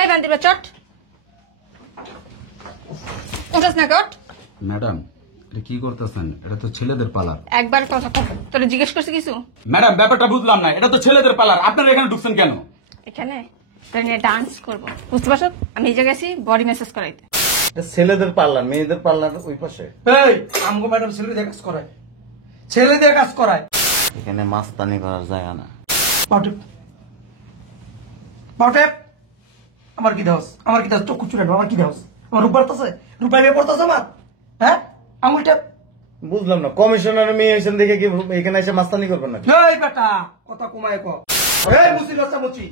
এই বান্দির চট উঠাস না কট। ম্যাডাম এটা কি করতেছেন? এটা তো ছেলেদের পার্লার। একবার কথা কর, তোরে জিজ্ঞেস করছি কিছু? ম্যাডাম ব্যাপারটা বুঝলাম না, এটা তো ছেলেদের পার্লার, আপনারা এখানে ঢুকছেন কেন? এখানে তোর নিয়ে ডান্স করবো, বুঝতে পারছো? আমি এই জায়গায় আছি বডি মেসেজ করাইতে। এটা ছেলেদের পার্লার, মেয়েদের পার্লার ওই পাশে। এই আমগো ম্যাডাম ছেলেদের কাজ করায়, ছেলেদের কাজ করায়। এখানে মাস্তানি করার জায়গা না। বাউটে বাউটে আমার কি দাস, আমার কি দাস, চক্ষু চুরানো আমার কি দাস, আমার রূপ বাড়তেছে, রূপাই মেয়ে পড়তেছে আমার। হ্যাঁ আঙুলটা বুঝলাম না, কমিশনার মেয়ে এসেছেন দেখে কি এখানে এসে মাস্তানি করবেন না? এই বেটা কথা কমায় কো। এই মুসি লচ্চা মুচি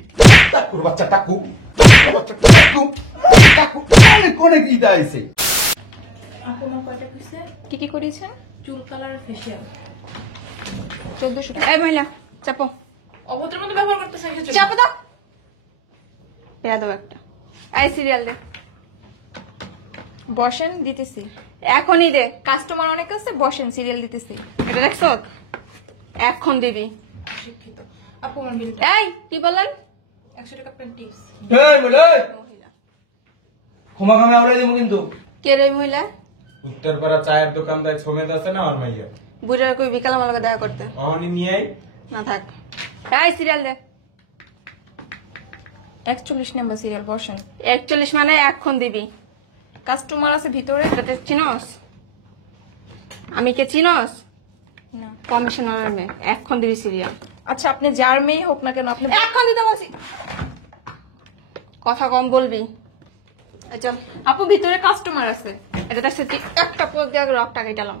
টাকুর বাচ্চা টাকু বাচ্চা টাকু টাকু কোনে কি দাইছে? আপনার কয়টা পিসে কি কি করিয়েছেন? চুল কালার ফেশিয়াল 1400 টাকা। এই মহিলা চাপো, অভদ্রের মতো ব্যবহার করতেছেন চাপো দাও, পেয়া দাও একটা। এই সিরিয়াল দে, বসেন দিতেছি এখনই দে, কাস্টমার অনেক আছে, বসেন সিরিয়াল দিতেছি। এটা দেখছো? এখন দিবি। শিক্ষিত আপু আমার বিল এই কি বললেন? 100 টাকা আপনার টিপস। এই মেয়ে মহিলা ক্ষমা খামে আওলাই দেবো কিন্তু। কে রে মহিলা? উত্তরপাড়া চায়ের দোকানদার সমেত আছে না আমার মাইয়া বুড়ার কই বিকাল আমার লগে দেখা করতে অহনি নিয়ে আই। না থাক। এই সিরিয়াল দে, 41 নাম্বার সিরিয়াল, বসেন। 41 মানে এখন দিবি। কাস্টমার আছে ভিতরে, যাতে চিনস আমি কে, চিনস না কমিশনারের মেয়ে। এখন দিবি সিরিয়াল। আচ্ছা আপনি যার মেয়ে হোক না কেন আপনি এখন দিতে বলছি, কথা কম বলবি। এই চল, আপু ভিতরে কাস্টমার আছে, এটা দেখছে তুই একটা পোজ দিয়ে রক টাকা দিলাম।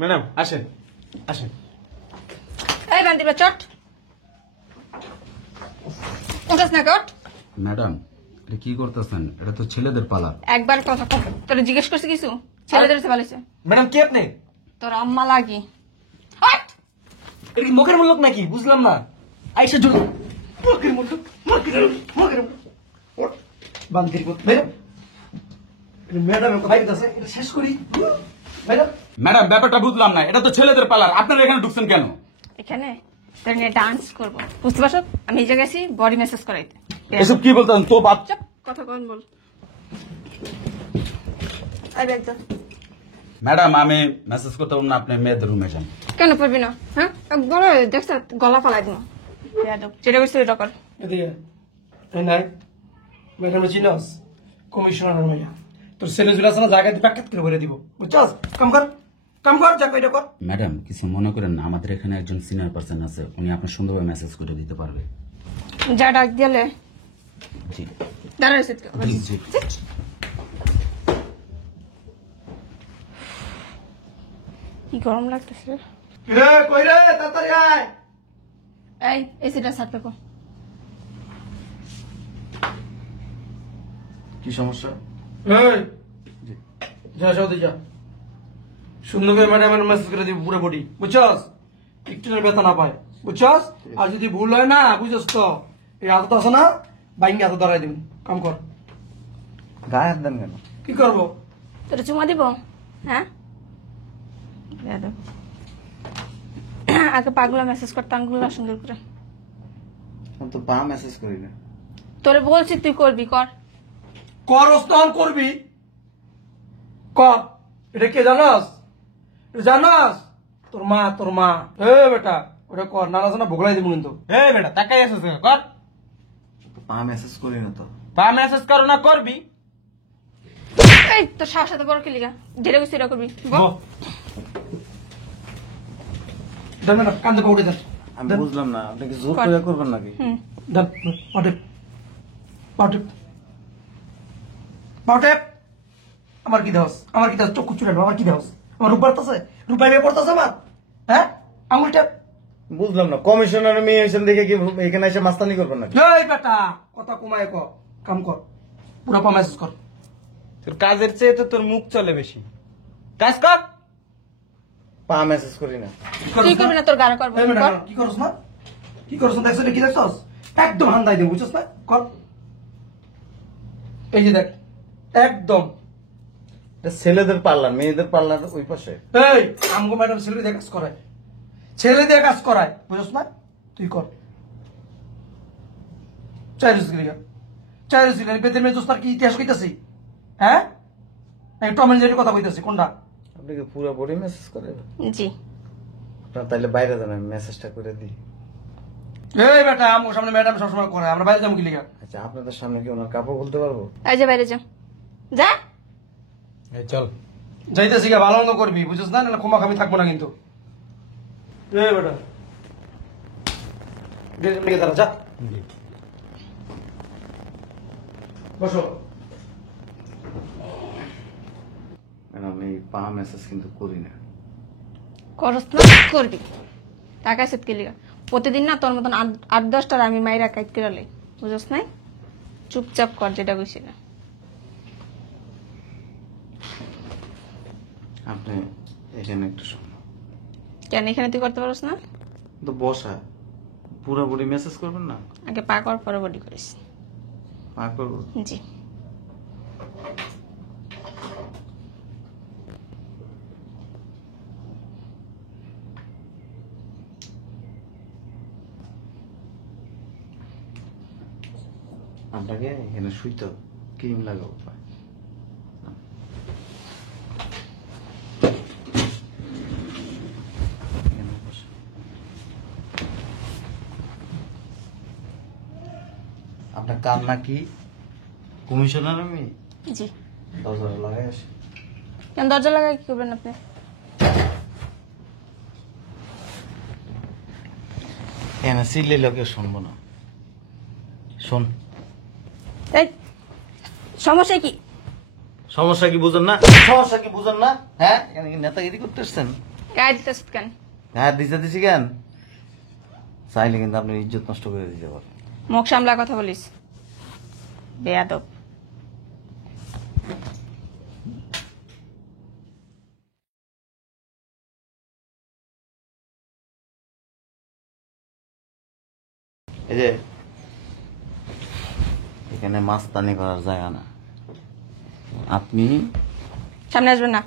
ম্যাডাম আসেন আসেন। এই বান্দির চট উঠাস না কট। ম্যাডাম এটা কি করতেছেন? এটা তো ছেলেদের পার্লার। একবার কথা কর, তোরে জিজ্ঞেস করছি কিছু? ছেলেদের সাথে বলেছে ম্যাডাম কি আপনি? তোর আম্মা লাগি। এটা কি মুখের মুলক নাকি? বুঝলাম না। আইসা জল মুখের মুলক, মুখের মুলক বান্দির পুত। ম্যাডাম কথা কইতাছে, এটা শেষ করি। ম্যাডাম ম্যাডাম ব্যাপারটা বুঝলাম না, এটা তো ছেলেদের পার্লার, আপনারা এখানে ঢুকছেন কেন? এখানে তোর নিয়ে ডান্স করবো, বুঝতে পারছো? আমি এই জায়গায় আছি বডি মেসেজ করাইতে। এসব কি বলতেন তো বাপ? চুপ, কথা কন বল। এই দেখ তো। ম্যাডাম আমি মেসেজ করতে পারবো না, আপনি মেয়েদের রুমে যান। কেন পড়বি না? হ্যাঁ একবার দেখছ গলা ফালাই দিব। যেটা বলছি ওইটা কর। এদিকে এই নাই ম্যাডাম চিনস কমিশনার মাইয়া তোর ছেলে জুলা আছে না, জায়গা দিয়ে প্যাকেট করে ভরে দিব, বুঝছস? কাম কর যা কইটা কর। ম্যাডাম কিছু মনে করেন না, আমাদের এখানে একজন সিনিয়র পার্সন আছে, উনি আপনার সুন্দরভাবে মেসেজ করে দিতে পারবে। যা ডাক দিলে জি দাঁড়াইছে। জি জি। কি গরম লাগতেছে। রে কই রে, তাড়াতাড়ি আয়। এই এসিটা সাথে কো। কি সমস্যা? এই যা যাও যা, সুন্দর করে ম্যাডামের মেসেজ করে দিব পুরো বডি, বুঝছস? একটুর বেতন না পায়, বুঝছস? আর যদি ভুল হয় না, বুঝছস তো এই হাত আছে না, বাইঙ্গে হাত ধরাই দিব। কাম কর। গায়ে হাত দেন কেন? কি করবো? তোর চুমা দিব? হ্যাঁ আগে পাগলা মেসেজ করতে আঙ্গুল সুন্দর করে। আমি তো পা মেসেজ করি না। তোরে বলছি তুই করবি, কর। করস তখন করবি, কর। এটা কে জানাস? জানাস তোর মা। এ বেটা ওটা কর, নানা জানা ভোগলাই দিব কিন্তু। এই বেটা তাকাই আছিস কেন? কর। পা মেসেজ করি না তো। পা মেসেজ করো না করবি? এই তোর সাহস সাথে বড় কি লিগা? যেটা বলছি এটা করবি। কান্দে পা উঠে দেন। আমি বুঝলাম না, আপনি কি জোর করে করবেন নাকি? দেন পাউটে আমার কি দাস, চক্ষু চুরানো আমার কি দাস, আমার রূপ বাড়তেছে, রূপাই মেয়ে পড়তেছে আমার। হ্যাঁ আঙুলটা বুঝলাম না, কমিশনার মেয়ে এসেছেন দেখে কি এখানে এসে মাস্তানি করবেন নাকি? এই বেটা কথা কমায় ক। কাম কর, পুরো পা মেসেজ কর। তোর কাজের চেয়ে তো তোর মুখ চলে বেশি। কাজ কর। পা মেসেজ করি না। তুই করবি না, তোর গানে করবো। এই বেটা, কর। কি করছ না? দেখছ কি দেখছস? একদম হান্দাই দেব, বুঝছস না? কর। এই যে দেখ, একদম। এটা ছেলেদের পার্লার, মেয়েদের পার্লার ওই পাশে। এই আমগো ম্যাডাম ছেলেদের কাজ করায়, ছেলে দিয়ে কাজ করায়, বুঝছ না? তুই কর। চাইরুস গিলিগা বেদের মেয়ে দোস্তার কি ইতিহাস কইতাছি? হ্যাঁ, নাকি টম এন্ড জেরির কথা কইতাছি? কোনটা? আপনি কি পুরো বডি মেসেজ করে? জি। আপনার তাইলে বাইরে যান, আমি মেসেজটা করে দিই। এই বেটা, আমার সামনে ম্যাডাম সবসময় করে, আমরা বাইরে যাবো কি লিগা? আচ্ছা, আপনাদের সামনে কি ওনার কাপড় বলতে পারবো? এই যে বাইরে যাও, যা। এই চল। যাইতেছি গা, ভালো মন্দ করবি, বুঝছিস না? না ক্ষমা খামি থাকবো না কিন্তু। এই বেটা, লিগে দাঁড়া, যা বসো। ম্যাডাম, আমি পা মেসেজ কিন্তু করি না। করস না, করবি। টাকা সেট কে লিগা প্রতিদিন না তোর মতন 8-10টার আমি মাইরা কাইট করে বুঝছ নাই? চুপচাপ কর যেটা কইছি না। আপনি এখানে একটু শুনুন। কেন এখানে তুই করতে পারস না? তো বসা, পুরো বডি মেসেজ করবেন না? আগে পা কর, পরে বডি করিস। পা করবো? জি। আপনাকে এখানে শুইতে ক্রিম লাগাবো পায়। আপনার কাম নাকি কমিশনার? আমি জি। দরজা লাগাই আসি। কেন দরজা লাগাই কি করবেন আপনি? এখানে সিলে লোকে শুনবো না। শোন, এই সমস্যা কি? সমস্যা কি বুঝেন না? সমস্যা কি বুঝেন না? হ্যাঁ, এখানে কি নেতাগিরি করতেছেন? গায়ে দিতেছ কেন? হ্যাঁ, দিছি কেন? চাইলে কিন্তু আপনার ইজ্জত নষ্ট করে দিতে পারেন। মুখ সামলা কথা বলিস, বেয়াদব। এই যে এখানে মাস্তানি করার জায়গা না। আপনি সামনে আসবেন না।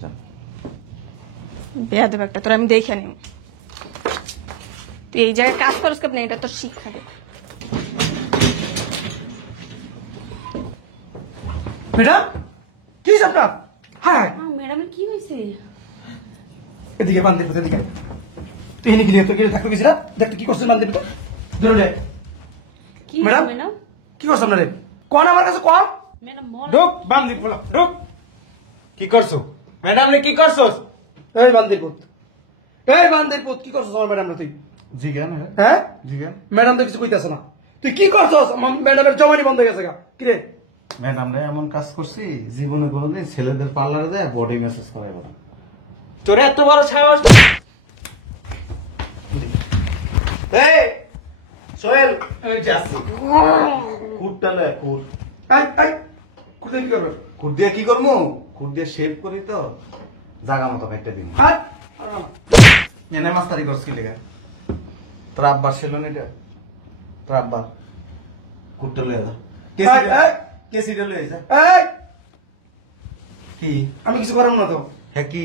যান। বেয়াদব একটা, তোর আমি দেখে নিব। তুই এই জায়গায় কাজ করস কেন? এটা তোর শিক্ষা দে। ম্যাডাম, কি হয়েছে আপনার? হ্যাঁ, ম্যাডামের কি হয়েছে? এদিকে বান্ধে, এদিকে তুই এনে গিয়ে তোকে থাকতে গেছিলা, দেখ তুই কি করছিস বান্ধে তো ধরে নে। কি ম্যাডাম, ম্যাডাম? কি করছ আপনারে? কোন আমার কাছে কম ম্যাডাম বল। ঢুক বান্দি পোলা ঢুক। কি করছো ম্যাডাম রে? কি করছোস? এই বান্দির পুত, এই বান্দির পুত, কি করছস আমার ম্যাডাম? তুই জি কেন? হ্যাঁ, জি কেন? ম্যাডাম তো কিছু কইতাছ না। তুই কি করছস? আমার ম্যাডামের জমানি বন্ধ হয়ে গেছে গা। কি রে? ম্যাডাম রে এমন কাজ করছি জীবনে কোনোদিন ছেলেদের পার্লারে যায় বডি মেসেজ করাইব না। তোর এত বড় সাহস? এই সোহেল, এই যে আসছি। কুটটা লয়, কুট। এই এই কোথায় কি করবে? কুট দিয়ে কি করবো? কুট দিয়ে শেভ করি তো জাগা মতো একটা দিন। হাত এনে মাস্তারি করছি লেগে তোর আব্বার ছিল না এটা? তোর আব্বার কুটটা লয়ে যা। কেসিটা লয়ে যা। এই, কি? আমি কিছু করাম না তো। হ্যাঁ, কি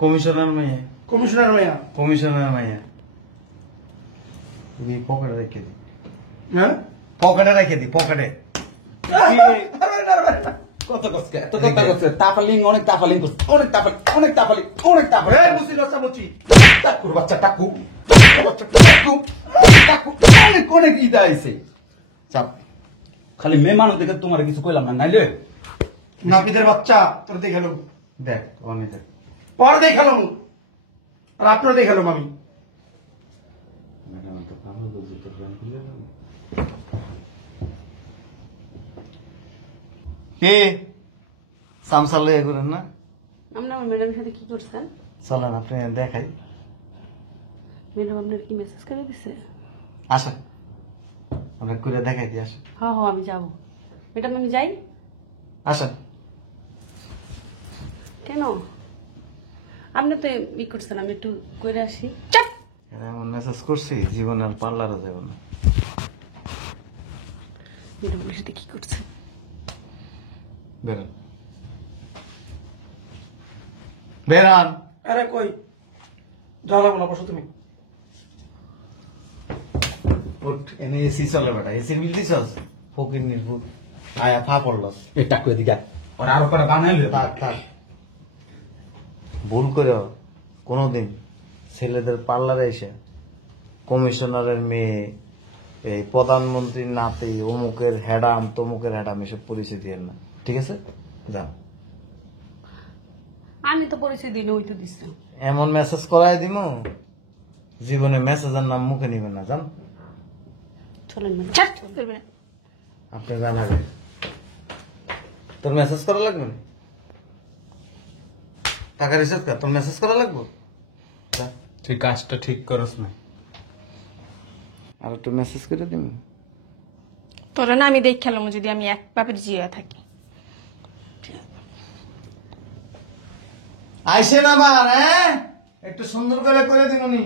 কমিশনার মেয়ে? কমিশনার মাইয়া। কমিশনার মেয়ে তুমি পকেটে রেখে দি। হ্যাঁ, পকেটে রেখে দি, পকেটে। কত কষ্ট, এত কথা করছে। তাফালিং, অনেক তাফালিং করছে, অনেক তাফালিং, অনেক তাফালিং, অনেক তাফালিং। এই মুসি রসা মুচি। টাকুর বাচ্চা, টাকু বাচ্চা, টাকু টাকু, অনেক অনেক ইদা আইছে। চাপ, খালি মেহমান দেখে তোমার কিছু কইলাম না, নাইলে নাপিতের বাচ্চা তোর দেখালো, দেখ অনেক দেখ। পর দেখালাম আর আপনার দেখালাম আমি। ম্যাডাম তো কামড় দিয়েছে, তোর গান খুলে গেল। কে সামসাল লয়ে করেন না? আমরা আমার ম্যাডামের সাথে কি করছেন? চলেন আপনি দেখাই। ম্যাডাম আপনার কি মেসেজ করে দিছে? আসেন আমরা করে দেখাই দিই, আসেন। হ্যাঁ হ্যাঁ, আমি যাবো। ম্যাডাম আমি যাই? আসেন। কেন? আপনি তো ই করছেন, আমি একটু করে আসি। চাপ। এমন মেসেজ করছি জীবনে আর পার্লারে যাব না। ম্যাডামের সাথে কি করছেন? বেরোন। বেরান আরে কই যাওয়া লাগবো না, বসো তুমি। উঠ, এনে এসি চলে বেটা, এসির বিল দিছস? ফকির নির্ভুত আয়া ফা পড়লস। এই টাকু এদিকে আয়। ওরা আরো করে বানাইলে থাক থাক, ভুল করে কোনোদিন ছেলেদের পার্লারে এসে কমিশনারের মেয়ে, এই প্রধানমন্ত্রীর নাতি, অমুকের হ্যাডাম তমুকের হ্যাডাম এসব পরিচয় দিয়ে না, ঠিক আছে? যান। আমি তো পরিচয় দিই না, ওই তো দিচ্ছে। এমন মেসেজ করাই দিব জীবনে মেসেজের নাম মুখে নিবেন না, জান? চলেন ম্যাডাম। ছাড়, করবি না। আপনি জান আগে, তোর মেসেজ করা লাগবে না? টাকা রিচার্জ কর, তোর মেসেজ করা লাগবে? যা, তুই কাজটা ঠিক করস না। আর একটু মেসেজ করে দিবি। তোরা না আমি দেখ খেলাম যদি আমি এক বাপের জিয়া থাকি। আইসেন আবার, হ্যাঁ, একটু সুন্দর করে দিবনি।